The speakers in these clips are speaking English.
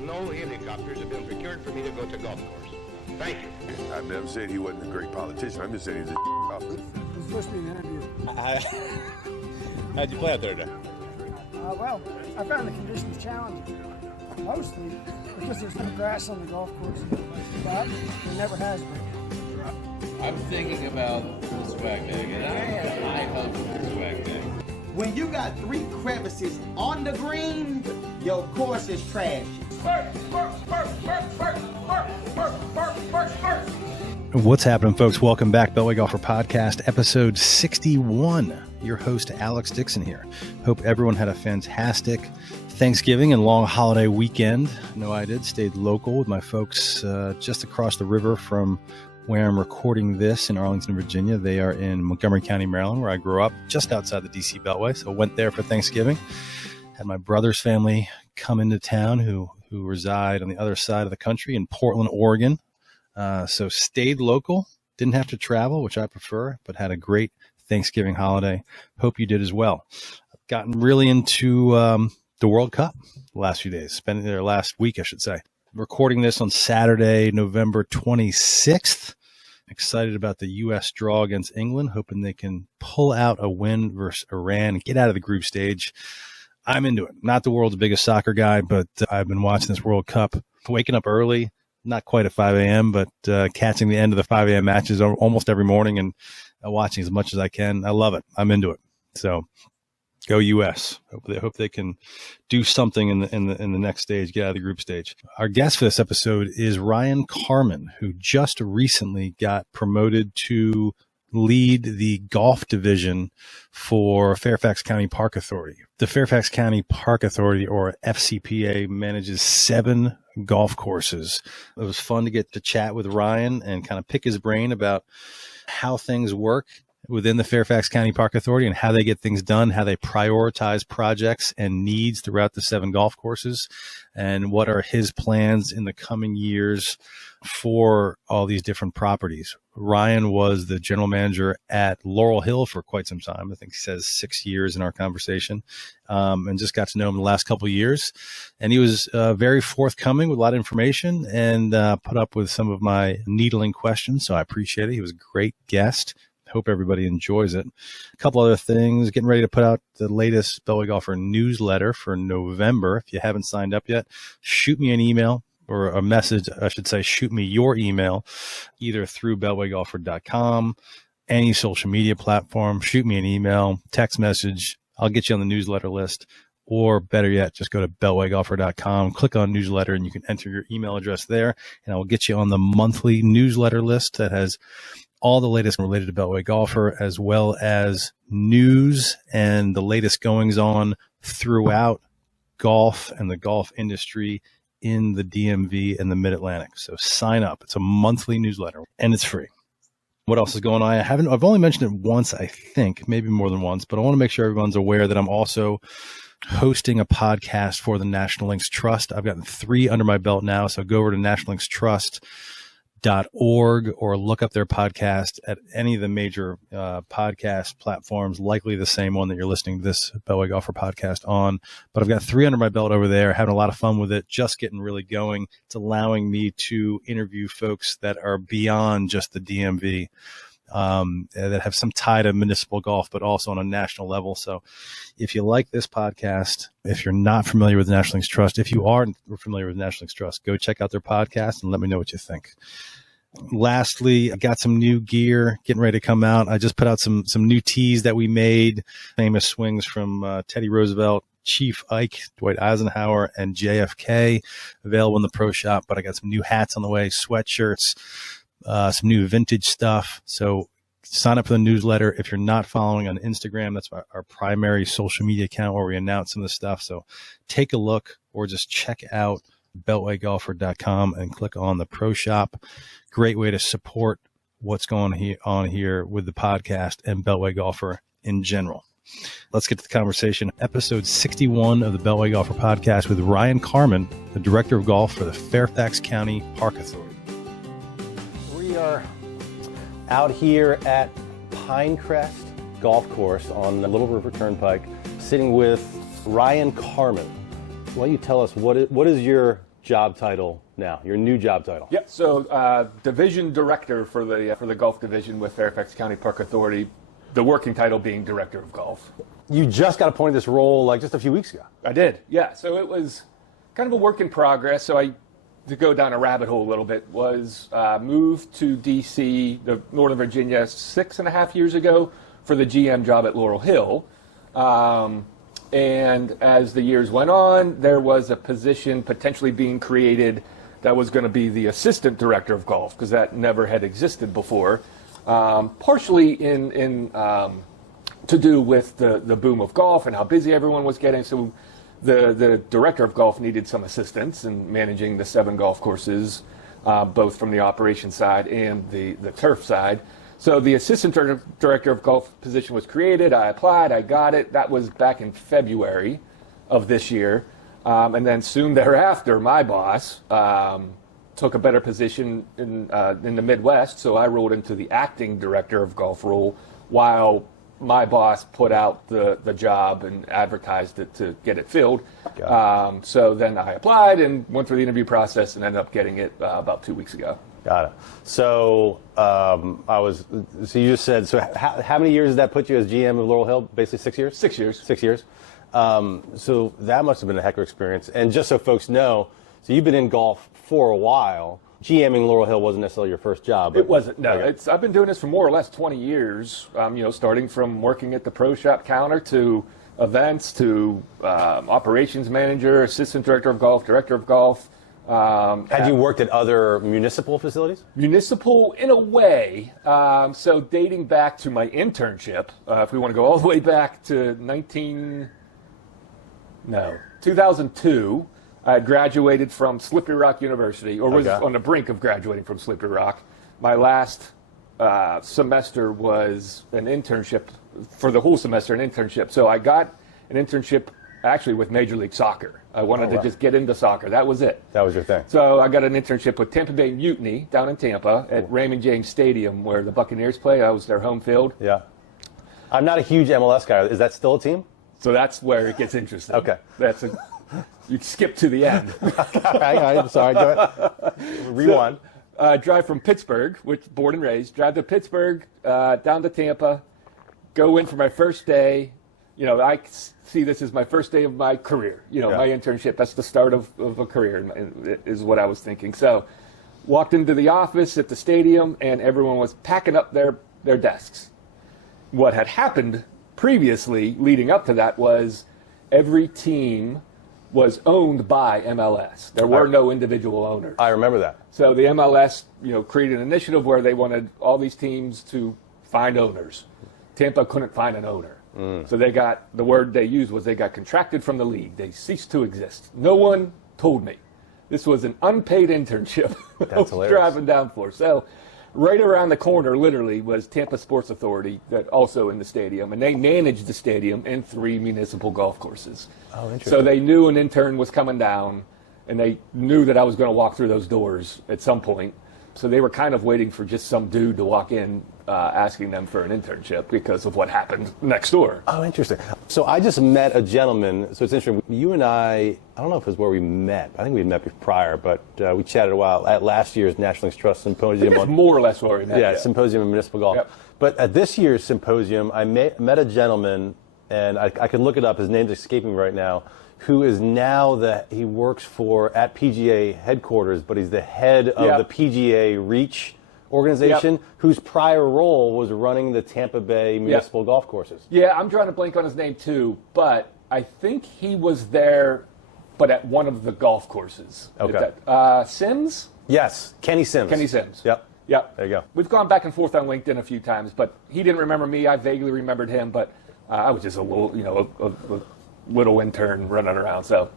no helicopters have been procured for me to go to golf course. Thank you. I've never said he wasn't a great politician. I'm just saying he's a officer. It's supposed to be an interview. How'd you play out there today? Well, I found the conditions challenging, mostly because there's no grass on the golf course, but there never has been. I'm thinking about the swag bag, and I had high hopes for the swag bag. When you got 3 crevices on the green, your course is trash. What's happening, folks? Welcome back. Beltway Golfer Podcast, episode 61. Your host, Alex Dixon here. Hope everyone had a fantastic Thanksgiving and long holiday weekend. I know I did. Stayed local with my folks just across the river from where I'm recording this in Arlington, Virginia. They are in Montgomery County, Maryland, where I grew up, just outside the D.C. Beltway. So went there for Thanksgiving. Had my brother's family come into town who reside on the other side of the country in Portland, Oregon. So stayed local, didn't have to travel, which I prefer, but had a great Thanksgiving holiday. Hope you did as well. I've gotten really into the World Cup the last few days, spending there last week, I should say. Recording this on Saturday, November 26th. Excited about the U.S. draw against England, hoping they can pull out a win versus Iran and get out of the group stage. I'm into it. Not the world's biggest soccer guy, but I've been watching this World Cup, waking up early, not quite at 5 a.m., but catching the end of the 5 a.m. matches almost every morning and watching as much as I can. I love it. I'm into it. So go U.S. Hope they can do something in the next stage, get out of the group stage. Our guest for this episode is Ryan Carmen, who just recently got promoted to lead the golf division for Fairfax County Park Authority. The Fairfax County Park Authority, or FCPA, manages 7 golf courses. It was fun to get to chat with Ryan and kind of pick his brain about how things work within the Fairfax County Park Authority and how they get things done, how they prioritize projects and needs throughout the 7 golf courses, and what are his plans in the coming years for all these different properties. Ryan was the general manager at Laurel Hill for quite some time. I think he says 6 years in our conversation, and just got to know him the last couple of years. And he was very forthcoming with a lot of information and put up with some of my needling questions. So I appreciate it. He was a great guest. Hope everybody enjoys it. A couple other things, getting ready to put out the latest Beltway Golfer newsletter for November. If you haven't signed up yet, shoot me an email or a message. I should say, shoot me your email either through beltwaygolfer.com, any social media platform. Shoot me an email, text message. I'll get you on the newsletter list. Or better yet, just go to beltwaygolfer.com, click on newsletter, and you can enter your email address there. And I will get you on the monthly newsletter list that has all the latest related to Beltway Golfer, as well as news and the latest goings on throughout golf and the golf industry in the DMV and the Mid-Atlantic. So sign up. It's a monthly newsletter and it's free. What else is going on? I've only mentioned it once, I think, maybe more than once, but I want to make sure everyone's aware that I'm also hosting a podcast for the National Links Trust. I've gotten 3 under my belt now. So go over to nationallinkstrust.org or look up their podcast at any of the major podcast platforms, likely the same one that you're listening to this Beltway Golfer podcast on. But I've got 3 under my belt over there, having a lot of fun with it, just getting really going. It's allowing me to interview folks that are beyond just the DMV, that have some tie to municipal golf, but also on a national level. So if you like this podcast, if you're not familiar with the National Links Trust, if you are familiar with the National Links Trust, go check out their podcast and let me know what you think. Lastly, I got some new gear getting ready to come out. I just put out some new tees that we made, famous swings from Teddy Roosevelt, Chief Ike, Dwight Eisenhower, and JFK, available in the pro shop. But I got some new hats on the way, sweatshirts, some new vintage stuff. So sign up for the newsletter. If you're not following on Instagram, that's our primary social media account where we announce some of the stuff. So take a look or just check out beltwaygolfer.com and click on the pro shop. Great way to support what's going on here with the podcast and Beltway Golfer in general. Let's get to the conversation. Episode 61 of the Beltway Golfer podcast with Ryan Carmen, the director of golf for the Fairfax County Park Authority. We are out here at Pinecrest Golf Course on the Little River Turnpike, sitting with Ryan Carmen. Why don't you tell us what is your job title now, your new job title? Yep. So division director for the golf division with Fairfax County Park Authority. The working title being director of golf. You just got appointed this role like just a few weeks ago. I did. Yeah. So it was kind of a work in progress. So to go down a rabbit hole a little bit, was moved to D.C., Northern Virginia, 6.5 years ago for the GM job at Laurel Hill. And as the years went on, there was a position potentially being created that was going to be the assistant director of golf, because that never had existed before. Partially to do with the boom of golf and how busy everyone was getting. So the director of golf needed some assistance in managing the 7 golf courses, both from the operations side and the turf side. So the assistant director of golf position was created. I applied. I got it. That was back in February of this year. And then soon thereafter, my boss took a better position in the Midwest. So I rolled into the acting director of golf role while my boss put out the job and advertised it to get it filled. So then I applied and went through the interview process and ended up getting it about 2 weeks ago. Got it. So so you just said, so how many years did that put you as GM of Laurel Hill? Basically 6 years? 6 years. 6 years. So that must have been a heck of an experience. And just so folks know, so you've been in golf for a while. GMing Laurel Hill wasn't necessarily your first job. It wasn't, no. Okay. I've been doing this for more or less 20 years, starting from working at the pro shop counter to events to operations manager, assistant director of golf, director of golf. Had you worked at other municipal facilities? Municipal, in a way. So dating back to my internship, if we want to go all the way back to 2002, I had graduated from Slippery Rock University, or was on the brink of graduating from Slippery Rock. My last semester was an internship, for the whole semester, an internship. So I got an internship actually with Major League Soccer. I wanted to just get into soccer. That was it. That was your thing. So I got an internship with Tampa Bay Mutiny down in Tampa at Raymond James Stadium, where the Buccaneers play. I was their home field. Yeah. I'm not a huge MLS guy. Is that still a team? So that's where it gets interesting. Okay. You skip to the end. I'm sorry. Go ahead. Rewind. So, drive from Pittsburgh, born and raised. Drive to Pittsburgh, down to Tampa. Go in for my first day. I see this as my first day of my career. My internship. That's the start of a career, is what I was thinking. So, walked into the office at the stadium, and everyone was packing up their desks. What had happened previously, leading up to that, was every team was owned by MLS. There were no individual owners. I remember that. So the MLS, created an initiative where they wanted all these teams to find owners. Tampa couldn't find an owner. So the word they used was they got contracted from the league. They ceased to exist. No one told me. This was an unpaid internship. That's hilarious. Driving down for. So right around the corner, literally, was Tampa Sports Authority, that also in the stadium, and they managed the stadium and 3 municipal golf courses. Oh, interesting. So they knew an intern was coming down, and they knew that I was going to walk through those doors at some point. So they were kind of waiting for just some dude to walk in, asking them for an internship because of what happened next door. Oh, interesting. So I just met a gentleman. So it's interesting. You and I don't know if it was where we met. I think we had met prior, but we chatted a while at last year's National Trust Symposium. It's more or less where we met. Yeah, Symposium on Municipal Golf. Yep. But at this year's symposium, I met a gentleman, and I can look it up. His name's escaping me right now, who is now he works at PGA headquarters, but he's the head of the PGA Reach organization, whose prior role was running the Tampa Bay municipal golf courses. Yeah, I'm trying to blank on his name too, but I think he was there, but at one of the golf courses. Okay. Sims? Yes, Kenny Sims. Kenny Sims. Yep. Yep. There you go. We've gone back and forth on LinkedIn a few times, but he didn't remember me. I vaguely remembered him, but I was just a little, a little intern running around. So,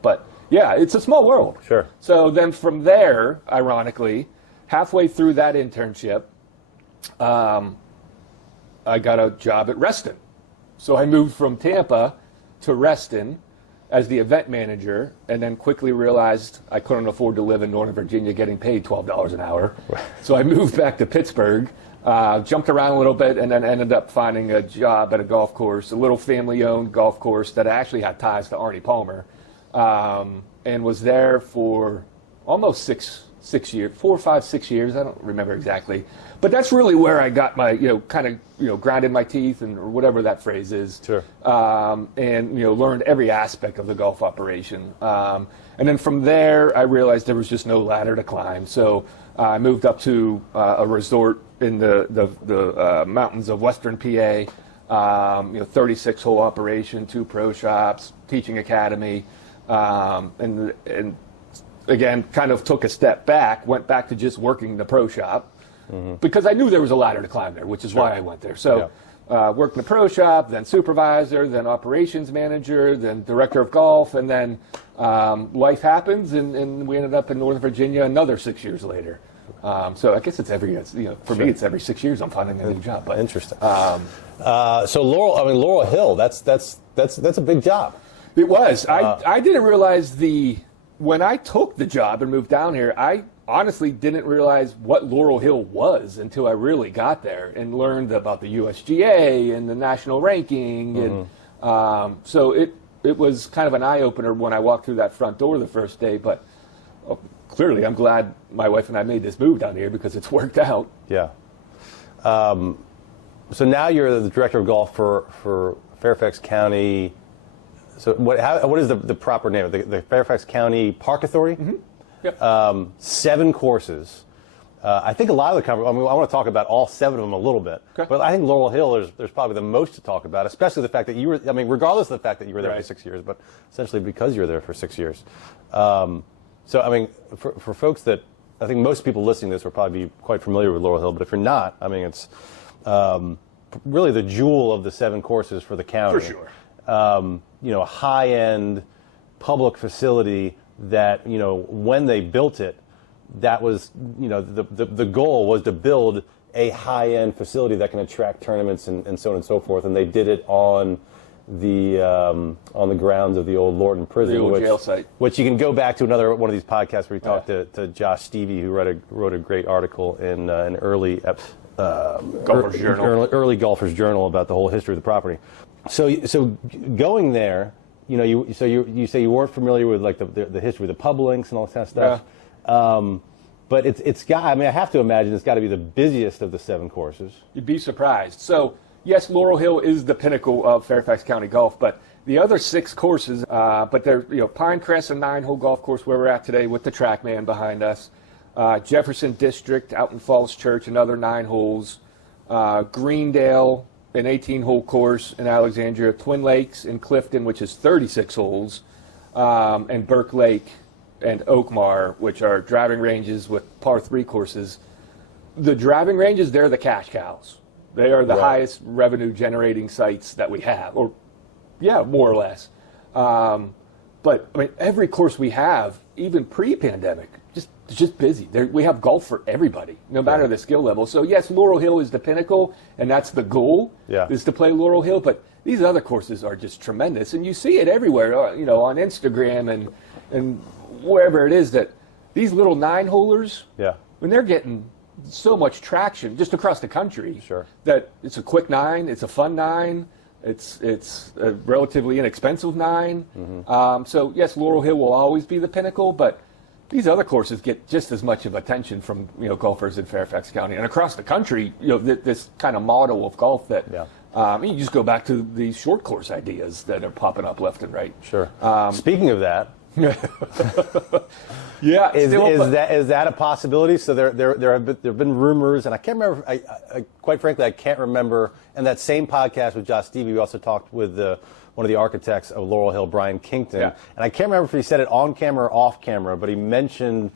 but yeah, it's a small world. Sure. So then from there, ironically, halfway through that internship, I got a job at Reston. So I moved from Tampa to Reston as the event manager, and then quickly realized I couldn't afford to live in Northern Virginia getting paid $12 an hour. So I moved back to Pittsburgh, jumped around a little bit, and then ended up finding a job at a golf course, a little family-owned golf course that actually had ties to Arnie Palmer. and was there for almost six years, 4, 5, 6 years. I don't remember exactly, but that's really where I got my, kind of, grinded my teeth or whatever that phrase is. Sure. And learned every aspect of the golf operation. And then from there, I realized there was just no ladder to climb. So I moved up to a resort in the mountains of Western PA. 36-hole operation, 2 pro shops, teaching academy, and again, kind of took a step back, went back to just working the pro shop, because I knew there was a ladder to climb there, which is why I went there. So worked in the pro shop, then supervisor, then operations manager, then director of golf, and then life happens, and we ended up in Northern Virginia another 6 years later. So I guess it's every, for me, it's every 6 years I'm finding a new job. But interesting. So Laurel Hill, that's a big job. It was. I didn't realize when I took the job and moved down here, I honestly didn't realize what Laurel Hill was until I really got there and learned about the USGA and the national ranking. And so it was kind of an eye-opener when I walked through that front door the first day. But clearly, I'm glad my wife and I made this move down here because it's worked out. Yeah. So now you're the director of golf for Fairfax County. So what is the proper name? The Fairfax County Park Authority? Yep. 7 courses. I think a lot of the conversation, I want to talk about all 7 of them a little bit. Okay. But I think Laurel Hill, there's probably the most to talk about, especially the fact that you were, regardless of the fact that you were there for 6 years, but essentially because you were there for 6 years. So, for folks that, I think most people listening to this will probably be quite familiar with Laurel Hill, but if you're not, it's really the jewel of the 7 courses for the county. For sure. A high-end public facility that, when they built it, that was, the goal was to build a high-end facility that can attract tournaments and so on and so forth. And they did it on the grounds of the old Lorton prison, the old jail site, which you can go back to another one of these podcasts where you talked to Josh Stevie, who wrote a great article in an early Golfer's Journal about the whole history of the property. So going there, you say you weren't familiar with like the history of the pub links and all that kind of stuff. Yeah. But it's got. I have to imagine it's got to be the busiest of the 7 courses. You'd be surprised. So yes, Laurel Hill is the pinnacle of Fairfax County golf, but the other 6 courses, but they're Pinecrest, a 9-hole golf course where we're at today with the TrackMan behind us. Jefferson District out in Falls Church, another 9 holes. Greendale, an 18-hole course in Alexandria. Twin Lakes in Clifton, which is 36 holes. And Burke Lake and Oak Marr, which are driving ranges with par 3 courses. The driving ranges, they're the cash cows. They are the highest revenue generating sites that we have, more or less. But every course we have, even pre-pandemic, just busy. We have golf for everybody, no matter the skill level. So yes, Laurel Hill is the pinnacle, and that's the goal, is to play Laurel Hill. But these other courses are just tremendous, and you see it everywhere. On Instagram and wherever it is that these little 9-holers, when they're getting so much traction just across the country, that it's a quick 9, it's a fun 9. It's a relatively inexpensive 9. So yes, Laurel Hill will always be the pinnacle, but these other courses get just as much of attention from golfers in Fairfax County and across the country. This kind of model of golf that you just go back to these short course ideas that are popping up left and right. Sure. Speaking of that, is that a possibility? So there have been rumors, and I can't remember. I quite frankly, I can't remember. In that same podcast with Josh Stevie, we also talked with one of the architects of Laurel Hill, Brian Kinkton, and I can't remember if he said it on camera or off camera, but he mentioned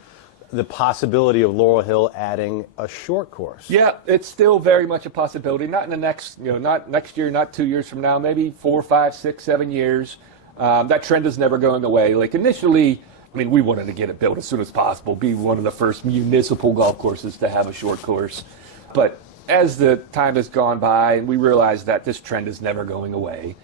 the possibility of Laurel Hill adding a short course. Yeah, it's still very much a possibility. Not in the next, not next year, not 2 years from now, maybe 4, 5, 6, 7 years. That trend is never going away. Like initially, we wanted to get it built as soon as possible, be one of the first municipal golf courses to have a short course. But as the time has gone by, we realized that this trend is never going away.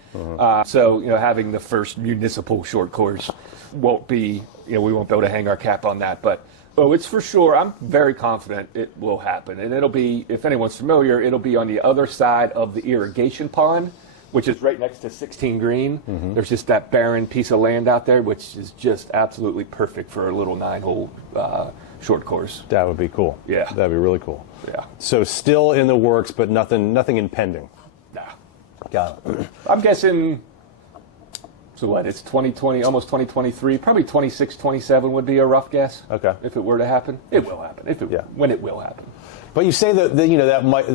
So, having the first municipal short course won't be, we won't be able to hang our cap on that. But, it's for sure. I'm very confident it will happen. And it'll be, if anyone's familiar, it'll be on the other side of the irrigation pond which is right next to 16 Green. There's just that barren piece of land out there, which is just absolutely perfect for a little 9-hole short course. That would be cool. Yeah. That'd be really cool. Yeah. So still in the works, but nothing impending. Nah. Got it. I'm guessing, so what, it's 2020, almost 2023, probably 26, 27 would be a rough guess. Okay. If it were to happen. It will happen. When it will happen. But you say that might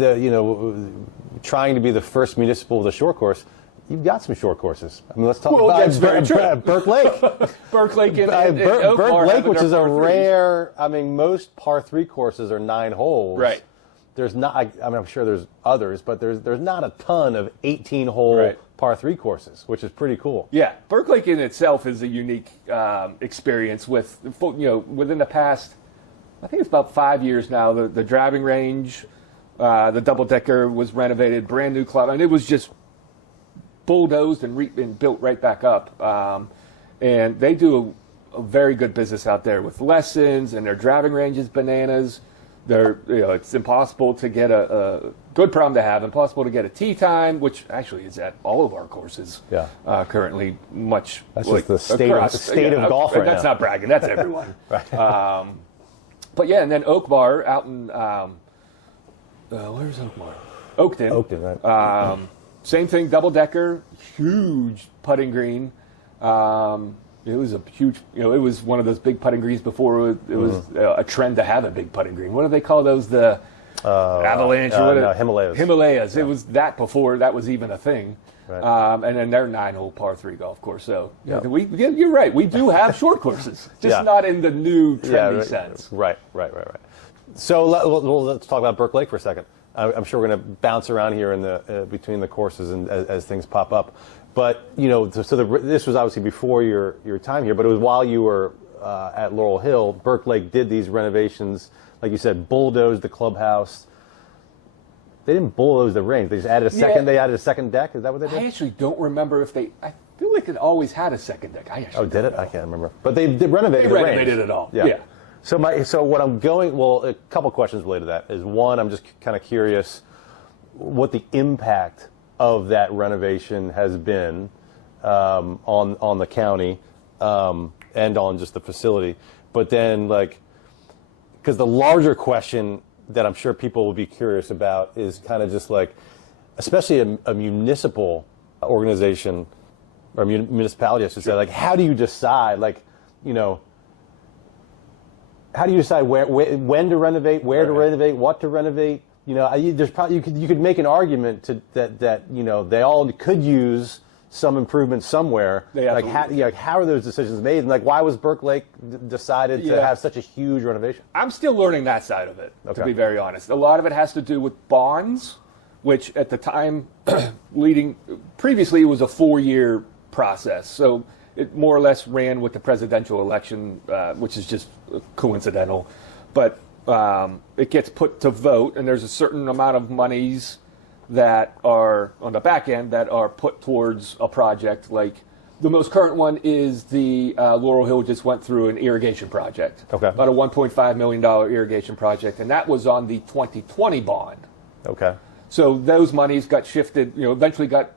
trying to be the first municipal with a short course. You've got some short courses. I mean, let's talk about Burke Lake. Burke Lake and Oak Burke Marr Lake, which is a par threes. rare. I mean, most par 3 courses are 9 holes. Right. There's not. I mean, I'm sure there's others, but there's not a ton of 18-hole par 3 courses, which is pretty cool. Yeah, Burke Lake in itself is a unique experience. With within the past, I think it's about 5 years now. The driving range, the double decker was renovated, brand new club, and it was just bulldozed and built right back up. And they do a very good business out there with lessons, and their driving range is bananas. It's impossible to get a good problem to have, impossible to get a tee time, which actually is at all of our courses. Yeah. Currently, much. That's like just the state of golf right now. That's not bragging. That's everyone. Right. But yeah, and then Oak Marr out in where's Oak Marr? Oakton. Oakton, right. Same thing, double decker, huge putting green. It was a huge, it was one of those big putting greens before it was a trend to have a big putting green. What do they call those? The avalanche? Himalayas. Himalayas. Yeah. It was that before that was even a thing. Right. And then they're 9-hole par 3 golf course. So you're right. We do have short courses, just not in the new trendy sense. Right. So let's talk about Burke Lake for a second. I'm sure we're going to bounce around here in the between the courses and as things pop up. But this was obviously before your time here, but it was while you were at Laurel Hill. Burke Lake did these renovations, like you said, bulldozed the clubhouse. They didn't bulldoze the range. They just added a second. Yeah. They added a second deck. Is that what they did? I actually don't remember if they. I feel like it always had a second deck. Did it? I can't remember. But they renovated the range. They renovated it all. Yeah. So what I'm going. Well, a couple questions related to that is one. I'm just kind of curious what the impact of that renovation has been on the county and on just the facility. But then, because the larger question that I'm sure people will be curious about is kind of just especially a municipal organization or municipality, I should say, how do you decide, how do you decide when to renovate, where to renovate, what to renovate? There's probably you could make an argument that they all could use some improvement somewhere. How are those decisions made, and why was Burke Lake decided to have such a huge renovation? I'm still learning that side of it, to be very honest. A lot of it has to do with bonds, which at the time previously it was a 4-year process, so it more or less ran with the presidential election, which is just coincidental, but it gets put to vote, and there's a certain amount of monies that are on the back end that are put towards a project. Like the most current one is the Laurel Hill just went through an irrigation project. Okay. About a $1.5 million irrigation project, and that was on the 2020 bond. Okay. So those monies got shifted, eventually got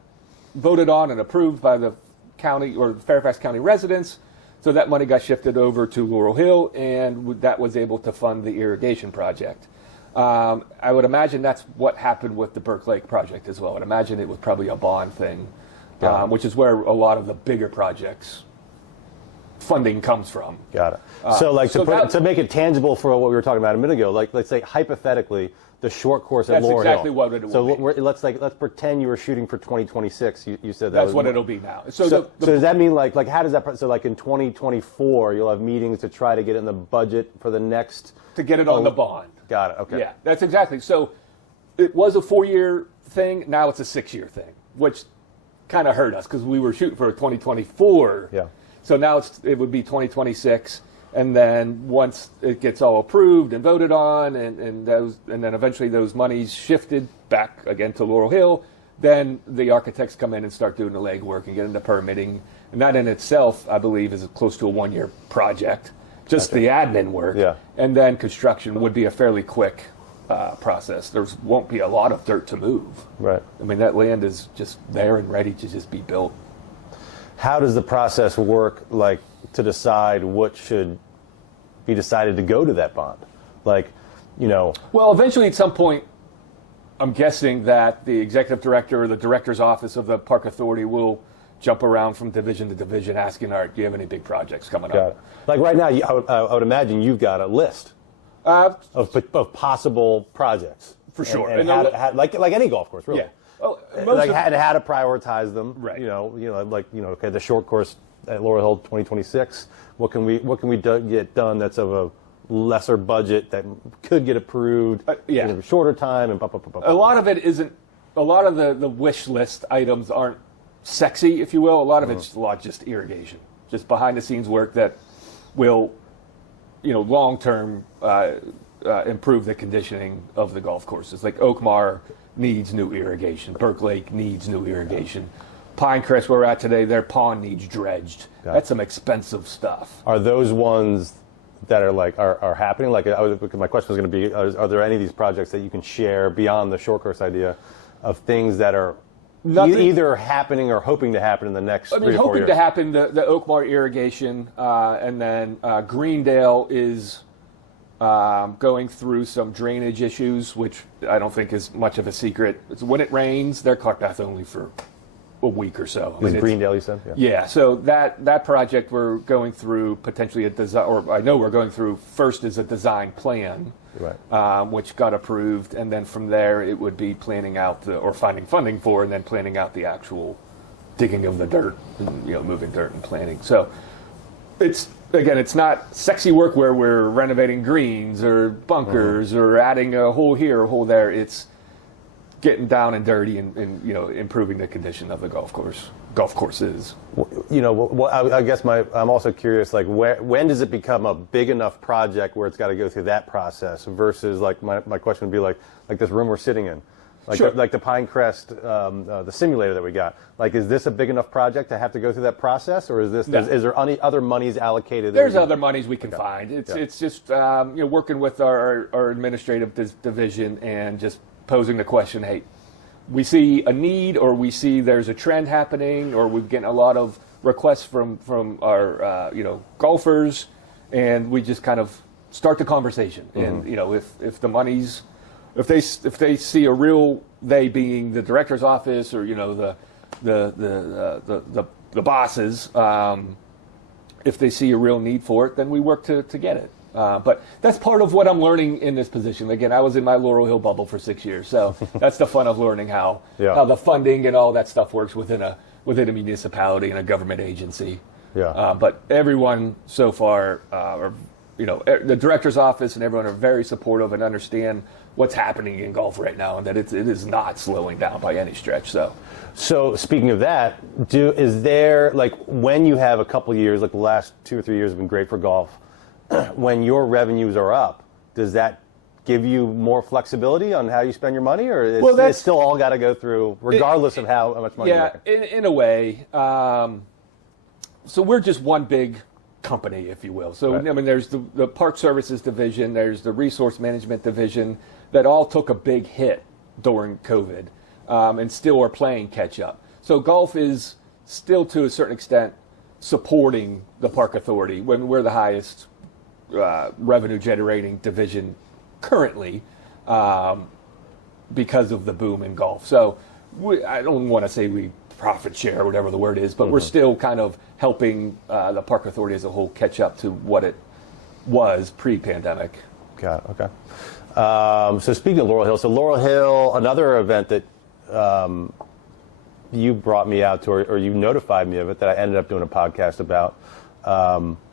voted on and approved by the county or Fairfax County residents. So that money got shifted over to Laurel Hill, and that was able to fund the irrigation project. I would imagine that's what happened with the Burke Lake project as well. I would imagine it was probably a bond thing, which is where a lot of the bigger projects funding comes from. Got it. To make it tangible for what we were talking about a minute ago, let's say hypothetically, the short course at Laurel Hill. That's exactly what it will be. Let's pretend you were shooting for 2026. You said that's what it'll be now. So does that mean how does that? So in 2024, you'll have meetings to try to get it in the budget for the next to get it on the bond. Got it. Okay. Yeah, that's exactly. So it was a 4-year thing. Now it's a 6-year thing, which kind of hurt us because we were shooting for 2024. Yeah. So now it would be 2026. And then once it gets all approved and voted on, and then eventually those monies shifted back again to Laurel Hill, then the architects come in and start doing the legwork and get into permitting. And that in itself, I believe, is close to a 1-year project, just the admin work. Yeah. And then construction would be a fairly quick process, there won't be a lot of dirt to move. Right. I mean, that land is just there and ready to just be built. How does the process work, like, to decide what should be decided to go to that bond? Like, you know. Well, eventually at some point, I'm guessing that the executive director or the director's office of the Park Authority will jump around from division to division asking, all right, do you have any big projects coming Got up? it. Like right now, I would imagine you've got a list of possible projects. For sure. And like any golf course, really. Yeah. Well, Like how to prioritize them. Right. Okay, the short course at Laurel Hill 2026. What can we get done that's of a lesser budget that could get approved in a shorter time and A lot of it isn't. A lot of the wish list items aren't sexy, if you will. A lot of it's just irrigation, just behind the scenes work that will, long term improve the conditioning of the golf courses. Like Oak Marr needs new irrigation. Burke Lake needs new irrigation. Pinecrest, where we're at today, their pond needs dredged. That's some expensive stuff. Are those ones that are happening? Like, my question was going to be: are there any of these projects that you can share beyond the short course idea of things that are either happening or hoping to happen in the next 3 to 4 years? Hoping to happen, the Oak Marr irrigation, and then Greendale is going through some drainage issues, which I don't think is much of a secret. When it rains, they're cart path only for a week or so. Greendale, you said? Yeah, so that project we're going through potentially a design, or I know we're going through first is a design plan, right. Which got approved, and then from there it would be planning out or finding funding for, and then planning out the actual digging of the dirt, and, moving dirt and planning. So it's not sexy work where we're renovating greens or bunkers or adding a hole here, a hole there. It's getting down and dirty and improving the condition of the golf courses. I guess I'm also curious, like, when does it become a big enough project where it's got to go through that process versus, like, my question would be like this room we're sitting in, like, sure. like the Pinecrest, the simulator that we got. Like, is this a big enough project to have to go through that process, or is there any other monies allocated? There's other monies we can find. It's just working with our administrative division and just posing the question, hey, we see a need, or we see there's a trend happening, or we're getting a lot of requests from our golfers, and we just kind of start the conversation. And if the money's, if they see a real, they being the director's office or the bosses, if they see a real need for it, then we work to get it. But that's part of what I'm learning in this position. Again, I was in my Laurel Hill bubble for 6 years, so that's the fun of learning how the funding and all that stuff works within a municipality and a government agency. Yeah. But everyone so far, the director's office and everyone are very supportive and understand what's happening in golf right now, and that it is not slowing down by any stretch. So speaking of that, is there, like, when you have a couple years, like the last 2 or 3 years have been great for golf, when your revenues are up, does that give you more flexibility on how you spend your money, or it's still all got to go through, regardless of how much money you're making? In a way. So we're just one big company, if you will. So, right. I mean, there's the Park Services division, there's the Resource Management division that all took a big hit during COVID and still are playing catch up. So golf is still, to a certain extent, supporting the Park Authority when we're the highest revenue generating division currently because of the boom in golf. So I don't want to say we profit share or whatever the word is, but we're still kind of helping the Park Authority as a whole catch up to what it was pre-pandemic. Got it. Okay. So speaking of Laurel Hill, Laurel Hill, another event that you brought me out to, or you notified me of it, that I ended up doing a podcast about,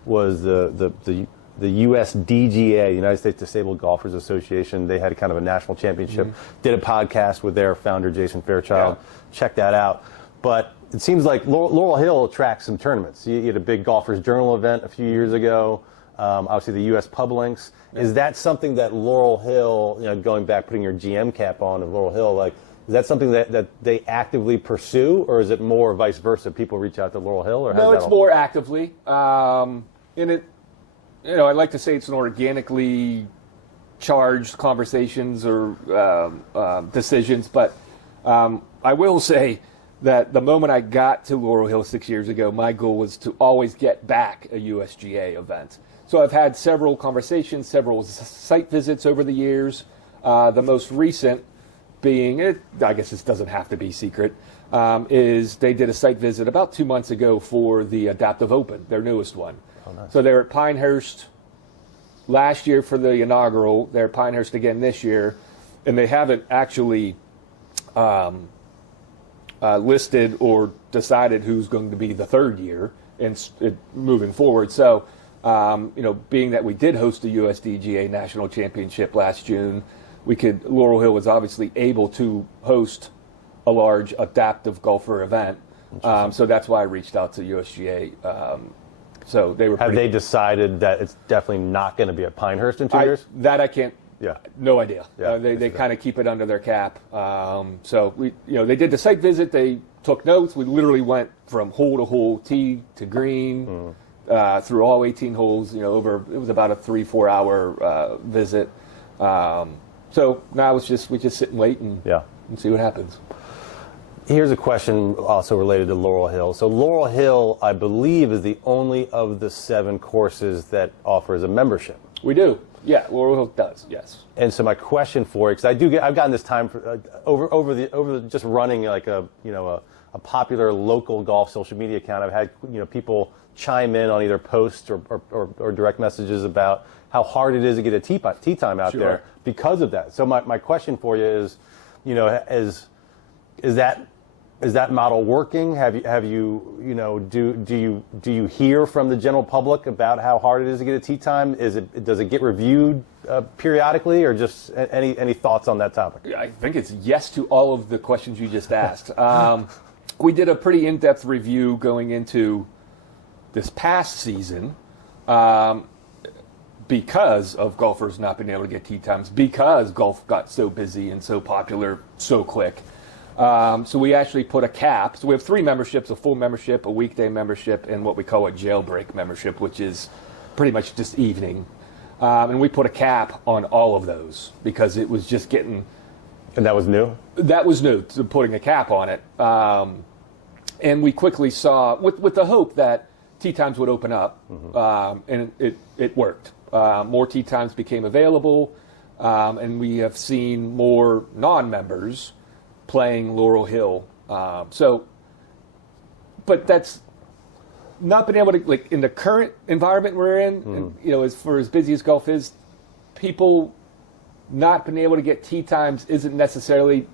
was the USDGA, United States Disabled Golfers Association. They had kind of a national championship, did a podcast with their founder, Jason Fairchild. Yeah. Check that out. But it seems like Laurel Hill attracts some tournaments. You had a big Golfers Journal event a few years ago, obviously the U.S. Pub Links. Yeah. Is that something that Laurel Hill, going back, putting your GM cap on of Laurel Hill, like, is that something that they actively pursue, or is it more vice versa? People reach out to Laurel Hill? Or no, it's more actively. In it, I'd like to say it's an organically charged conversations or decisions, but I will say that the moment I got to Laurel Hill 6 years ago, my goal was to always get back a USGA event. So I've had several conversations, several site visits over the years. The most recent being, I guess this doesn't have to be secret, is they did a site visit about 2 months ago for the Adaptive Open, their newest one. Oh, nice. So they're at Pinehurst last year for the inaugural. They're at Pinehurst again this year, and they haven't actually listed or decided who's going to be the third year and moving forward. So, being that we did host the USDGA National Championship last June, Laurel Hill was obviously able to host a large adaptive golfer event. So that's why I reached out to USGA. So they were. Have they decided that it's definitely not going to be at Pinehurst in 2 years? That I can't. Yeah. No idea. Yeah, they kind of keep it under their cap. So they did the site visit. They took notes. We literally went from hole to hole, tee to green, through all 18 holes. It was about a 3-4 hour visit. So now we just sit and wait and see what happens. Here's a question also related to Laurel Hill. So Laurel Hill, I believe, is the only of the 7 courses that offers a membership. We do. Yeah, Laurel Hill does. Yes. And so my question for you, because I've gotten this time for, over just running like a popular local golf social media account. I've had people chime in on either posts or direct messages about how hard it is to get a tee time out there because of that. So my question for you is, is that model working? Have you do you hear from the general public about how hard it is to get a tee time? Does it get reviewed periodically, or just any thoughts on that topic? I think it's yes to all of the questions you just asked. We did a pretty in-depth review going into this past season because of golfers not being able to get tee times, because golf got so busy and so popular so quick. So we actually put a cap. So we have 3 memberships: a full membership, a weekday membership, and what we call a jailbreak membership, which is pretty much just evening. And we put a cap on all of those because it was just getting... And that was new? That was new, to putting a cap on it. And we quickly saw, with the hope that tee times would open up, and it worked. More tee times became available, and we have seen more non-members playing Laurel Hill. But that's not been able to, like, in the current environment we're in, and, as busy as golf is, people not being able to get tee times isn't necessarily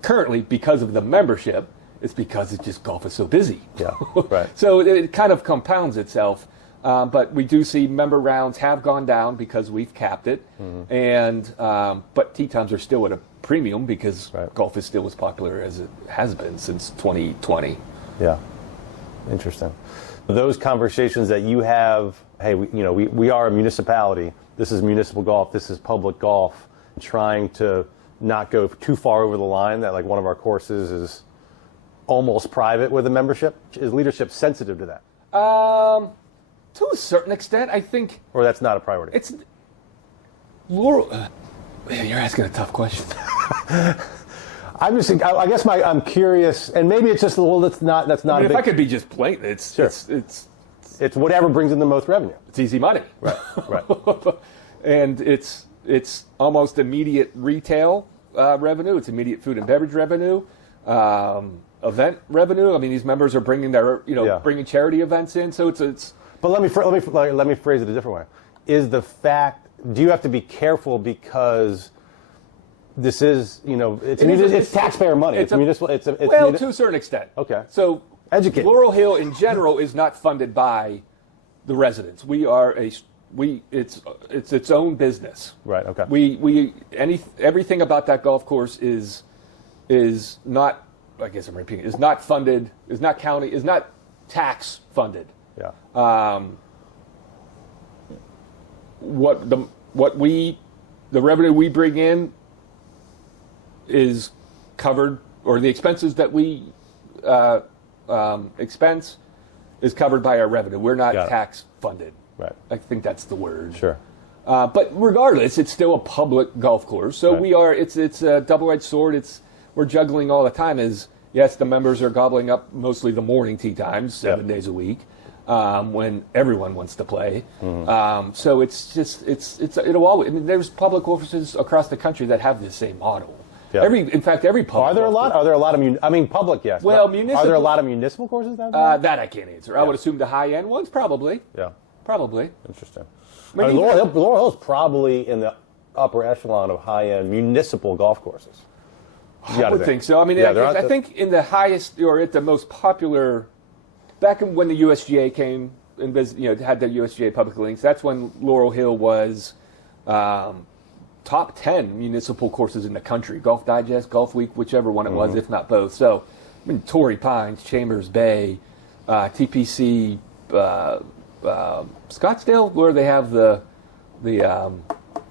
currently because of the membership. It's because golf is so busy. Yeah, right. So it kind of compounds itself. But we do see member rounds have gone down because we've capped it, and but tee times are still at a premium because golf is still as popular as it has been since 2020. Yeah, interesting. Those conversations that you have, hey, we are a municipality. This is municipal golf. This is public golf. Trying to not go too far over the line that, like, one of our courses is almost private with a membership. Is leadership sensitive to that? To a certain extent, I think. Or that's not a priority? It's Laurel. Man, you're asking a tough question. I'm curious, and maybe it's just, that's not. If I could be just plain, it's whatever brings in the most revenue. It's easy money. Right. And it's almost immediate retail revenue. It's immediate food and beverage revenue. Event revenue. I mean, these members are bringing bringing charity events in, so it's. But let me phrase it a different way. Is the fact, do you have to be careful because this is, it's taxpayer money. It's municipal. To a certain extent. Okay. So educate. Laurel Hill in general is not funded by the residents. We are it's its own business. Right. Okay. Everything about that golf course is not. I guess I'm repeating. Is not funded. Is not county. Is not tax funded. Yeah. The revenue we bring in is covered, or the expenses that we expense is covered by our revenue. We're not tax funded. Right. I think that's the word. Sure. But regardless, it's still a public golf course. So Right. it's a double-edged sword. We're juggling all the time. Yes, the members are gobbling up mostly the morning tee times, 7 days a week, when everyone wants to play. So it'll always. I mean, there's public courses across the country that have the same model. Yeah. In fact, every public. Are there a lot? Are there a lot of public? Yes. Well, but municipal. Are there a lot of municipal courses that? Have that I can't answer. I would assume the high-end ones, probably. Yeah. Probably. Interesting. I mean, Laurel Hill is probably in the upper echelon of high-end municipal golf courses. I would think so. I mean, I think in the highest or at the most popular, back when the USGA came and had the USGA public links, that's when Laurel Hill was top 10 municipal courses in the country. Golf Digest, Golf Week, whichever one it was, if not both. So, I mean, Torrey Pines, Chambers Bay, TPC, Scottsdale, where they have the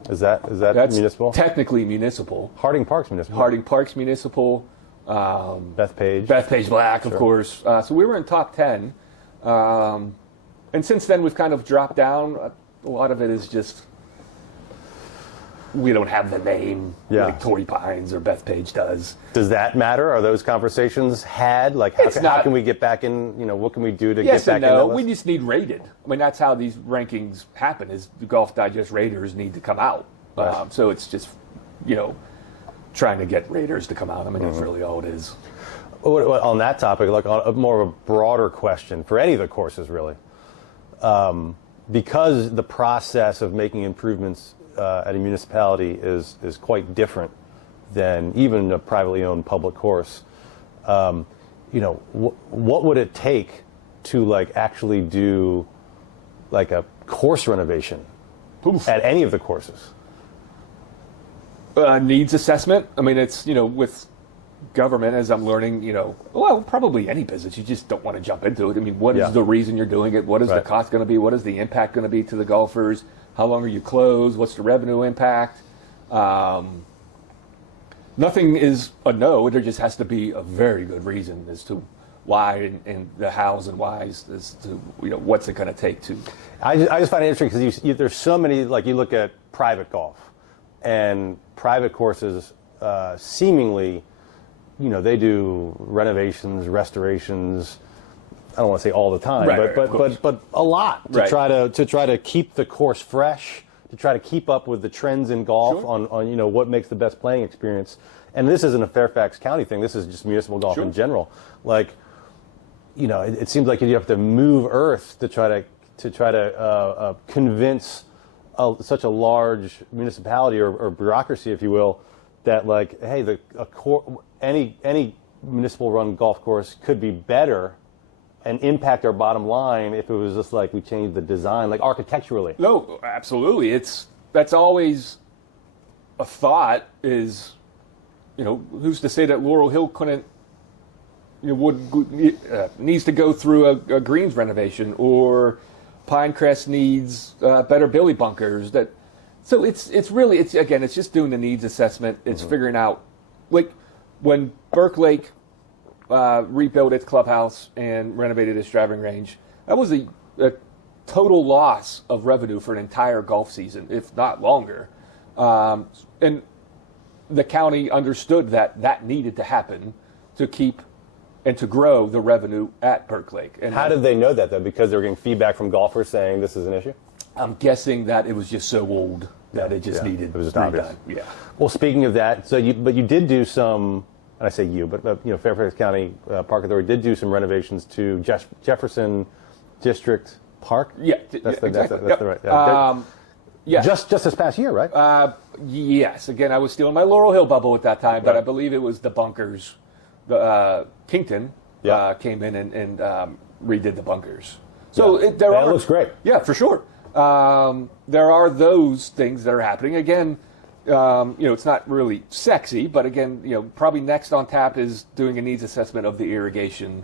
Is that that's municipal? Technically municipal. Harding Park's municipal. Harding Park's municipal. Bethpage Black, of course. So we were in top 10. And since then, we've kind of dropped down. A lot of it is just we don't have the name like Torrey Pines or Bethpage does. Does that matter? Are those conversations had? Like, how can we get back in? What can we do to Yes get and back in? no. We just need rated. I mean, that's how these rankings happen. Is the Golf Digest raters need to come out. Right. So it's just trying to get raters to come out. I mean, that's really all it is. On that topic, like more of a broader question for any of the courses, really, because the process of making improvements at a municipality is quite different than even a privately owned public course. What would it take to actually do a course renovation at any of the courses? Needs assessment. I mean, it's with government, as I'm learning, probably any business, you just don't want to jump into it. I mean, what is the reason you're doing it? What is the cost going to be? What is the impact going to be to the golfers? How long are you closed? What's the revenue impact? Nothing is a no. There just has to be a very good reason as to why and the hows and whys as to what's it going to take to. I just find it interesting because there's so many, you look at private golf and private courses seemingly, they do renovations, restorations. I don't want to say all the time, but a lot to try to keep the course fresh, to try to keep up with the trends in golf on what makes the best playing experience. And this isn't a Fairfax County thing. This is just municipal golf in general. It seems like you have to move earth to try to convince such a large municipality or bureaucracy, if you will, that hey, any municipal run golf course could be better and impact our bottom line if it was just we changed the design, architecturally. No, absolutely. That's always a thought. Is who's to say that Laurel Hill couldn't needs to go through a greens renovation, or Pinecrest needs better billy bunkers. So it's just doing the needs assessment. It's figuring out when Burke Lake rebuilt its clubhouse and renovated its driving range. That was a total loss of revenue for an entire golf season, if not longer. And the county understood that needed to happen to keep and to grow the revenue at Burke Lake. And how did they know that, though? Because they were getting feedback from golfers saying this is an issue? I'm guessing that it was just so old that it just needed it was just redone. obvious. Yeah. Well, speaking of that, you did do some. And I say you, but Fairfax County Park Authority did do some renovations to Jefferson District Park. Yeah, that's exactly. the right. Yeah. Just this past year, right? Yes. Again, I was still in my Laurel Hill bubble at that time, but I believe it was the bunkers. Kington came in and redid the bunkers. So it looks great. Yeah, for sure. There are those things that are happening. Again, it's not really sexy, but again, probably next on tap is doing a needs assessment of the irrigation.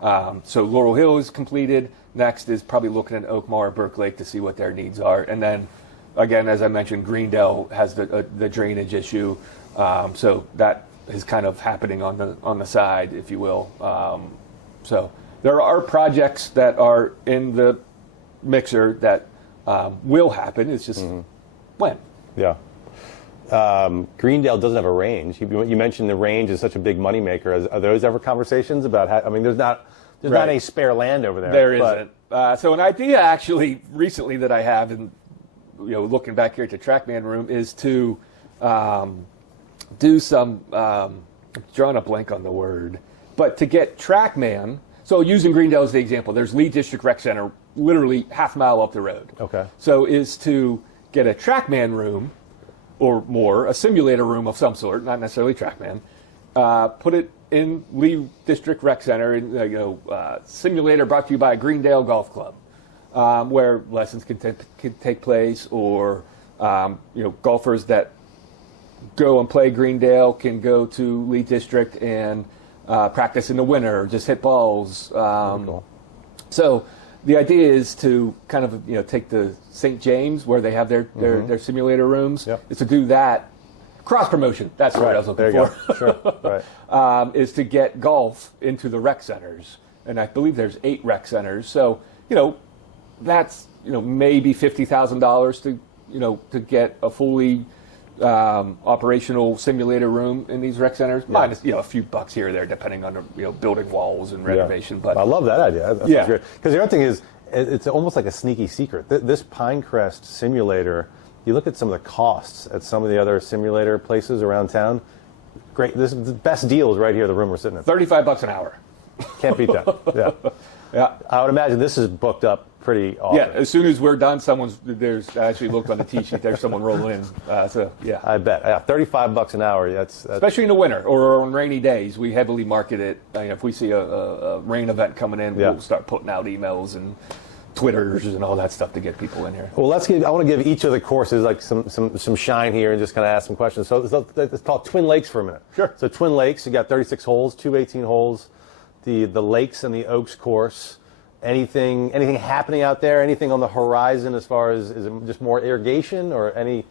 So Laurel Hill is completed. Next is probably looking at Oak Marr, Burke Lake to see what their needs are. And then, again, as I mentioned, Greendale has the drainage issue. So that is kind of happening on the side, if you will. So there are projects that are in the mixer that will happen. It's just when. Yeah. Greendale doesn't have a range. You mentioned the range is such a big moneymaker. Are those ever conversations about how, I mean, there's not any spare land over there. There isn't. So an idea actually recently that I have, and looking back here at the TrackMan room, is to do some, I'm drawing a blank on the word, but to get TrackMan, so using Greendale as the example, there's Lee District Rec Center literally half a mile up the road. Okay. So is to get a TrackMan room or more, a simulator room of some sort, not necessarily TrackMan, put it in Lee District Rec Center, and simulator brought to you by Greendale Golf Club, where lessons can take place, or golfers that go and play Greendale can go to Lee District and practice in the winter, or just hit balls. Cool. So the idea is to kind of take the St. James, where they have their simulator rooms, is to do that. Cross promotion, that's what I was looking for. Sure, right. Is to get golf into the rec centers. And I believe there's 8 rec centers. So, that's, maybe $50,000 to get a fully operational simulator room in these rec centers, minus, a few bucks here or there, depending on the, building walls and renovation. But I love that idea. That's great. Because the other thing is, it's almost like a sneaky secret. This Pinecrest simulator, you look at some of the costs at some of the other simulator places around town. Great. The best deal is right here, the room we're sitting in. $35 an hour. Can't beat that. Yeah. I would imagine this is booked up pretty often. Yeah, as soon as we're done, I actually looked on the tee sheet, there's someone rolling in. I bet. Yeah, $35 an hour. That's especially in the winter or on rainy days. We heavily market it. If we see a rain event coming in, we'll start putting out emails and Twitters and all that stuff to get people in here. Well, I want to give each of the courses like some shine here and just kind of ask some questions. So let's talk Twin Lakes for a minute. Sure. So Twin Lakes, you got 36 holes, 2 18 holes. The Lakes and the Oaks course. Anything happening out there? Anything on the horizon as far as, is it just more irrigation or any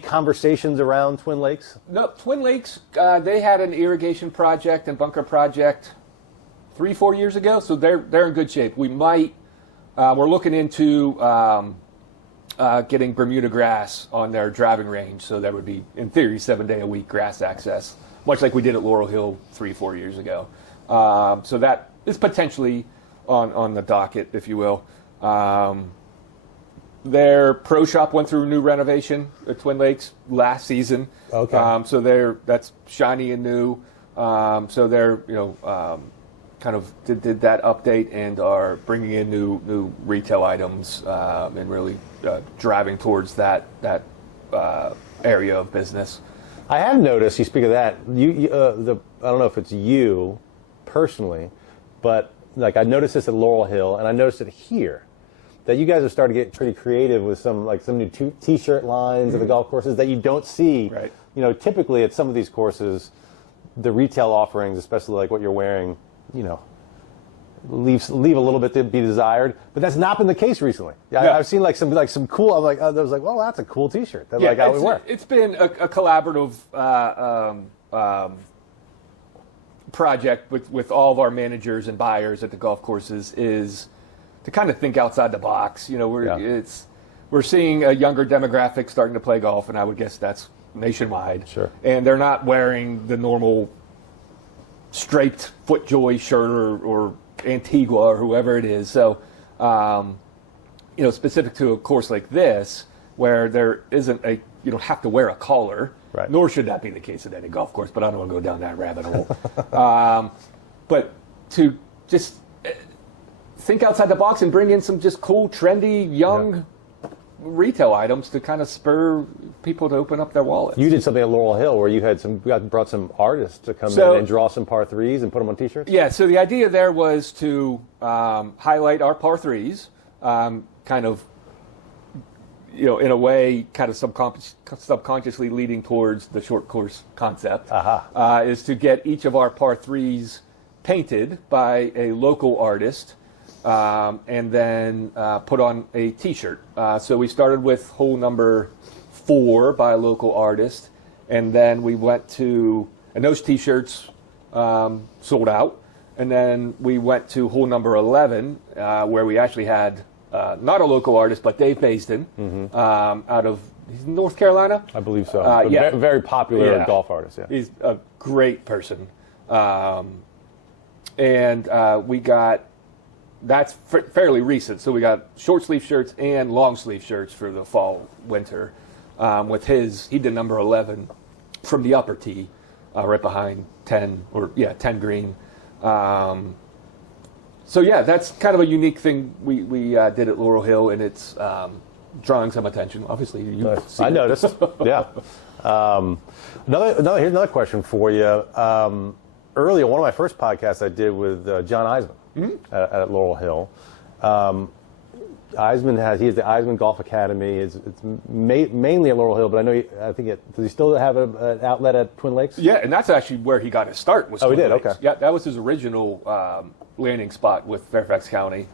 conversations around Twin Lakes? No, Twin Lakes, they had an irrigation project and bunker project 3-4 years ago, so they're in good shape. We might. We're looking into getting Bermuda grass on their driving range, so there would be, in theory, 7-day-a-week grass access, much like we did at Laurel Hill 3-4 years ago. So that is potentially on the docket, if you will. Their pro shop went through a new renovation at Twin Lakes last season. Okay. So that's shiny and new. So they're kind of did that update and are bringing in new retail items and really driving towards that area of business. I have noticed. You speak of that. I don't know if it's you personally, but like I noticed this at Laurel Hill, and I noticed it here, that you guys are starting to get pretty creative with some new T-shirt lines at the golf courses that you don't see. Right. Typically at some of these courses, the retail offerings, especially like what you're wearing, leave a little bit to be desired. But that's not been the case recently. Yeah. I've seen some cool. I'm like, I was like, well, that's a cool T-shirt. That I would wear. It's been a collaborative project with all of our managers and buyers at the golf courses, is to kind of think outside the box. We're seeing a younger demographic starting to play golf, and I would guess that's nationwide. Sure. And they're not wearing the normal striped FootJoy shirt or Antigua or whoever it is. So, specific to a course like this, where there isn't you don't have to wear a collar. Right. Nor should that be the case at any golf course, but I don't want to go down that rabbit hole. But to just think outside the box and bring in some just cool, trendy, young retail items to kind of spur people to open up their wallets. You did something at Laurel Hill where you brought some artists to come in and draw some par threes and put them on T-shirts? Yeah, so the idea there was to highlight our par threes, kind of, in a way, kind of subconsciously leading towards the short course concept, is to get each of our par threes painted by a local artist, and then put on a T-shirt. So we started with hole number 4 by a local artist, and then we went to, and those T-shirts sold out, and then we went to hole number 11, where we actually had not a local artist, but Dave Baisden, out of he's in North Carolina. I believe so. Yeah. Very popular golf artist. Yeah. He's a great person. And we got, that's fairly recent. So we got short sleeve shirts and long sleeve shirts for the fall, winter. With he did number 11 from the upper tee, right behind 10 green. So yeah, that's kind of a unique thing we did at Laurel Hill, and it's drawing some attention. Obviously, I noticed. Yeah. Here's another question for you. Earlier, one of my first podcasts I did with John Eisman at Laurel Hill. Eisman he has the Eisman Golf Academy. It's mainly at Laurel Hill, but I know does he still have an outlet at Twin Lakes? Yeah, and that's actually where he got his start. Was he Twin did? Lakes. Okay. Yeah, that was his original landing spot with Fairfax County,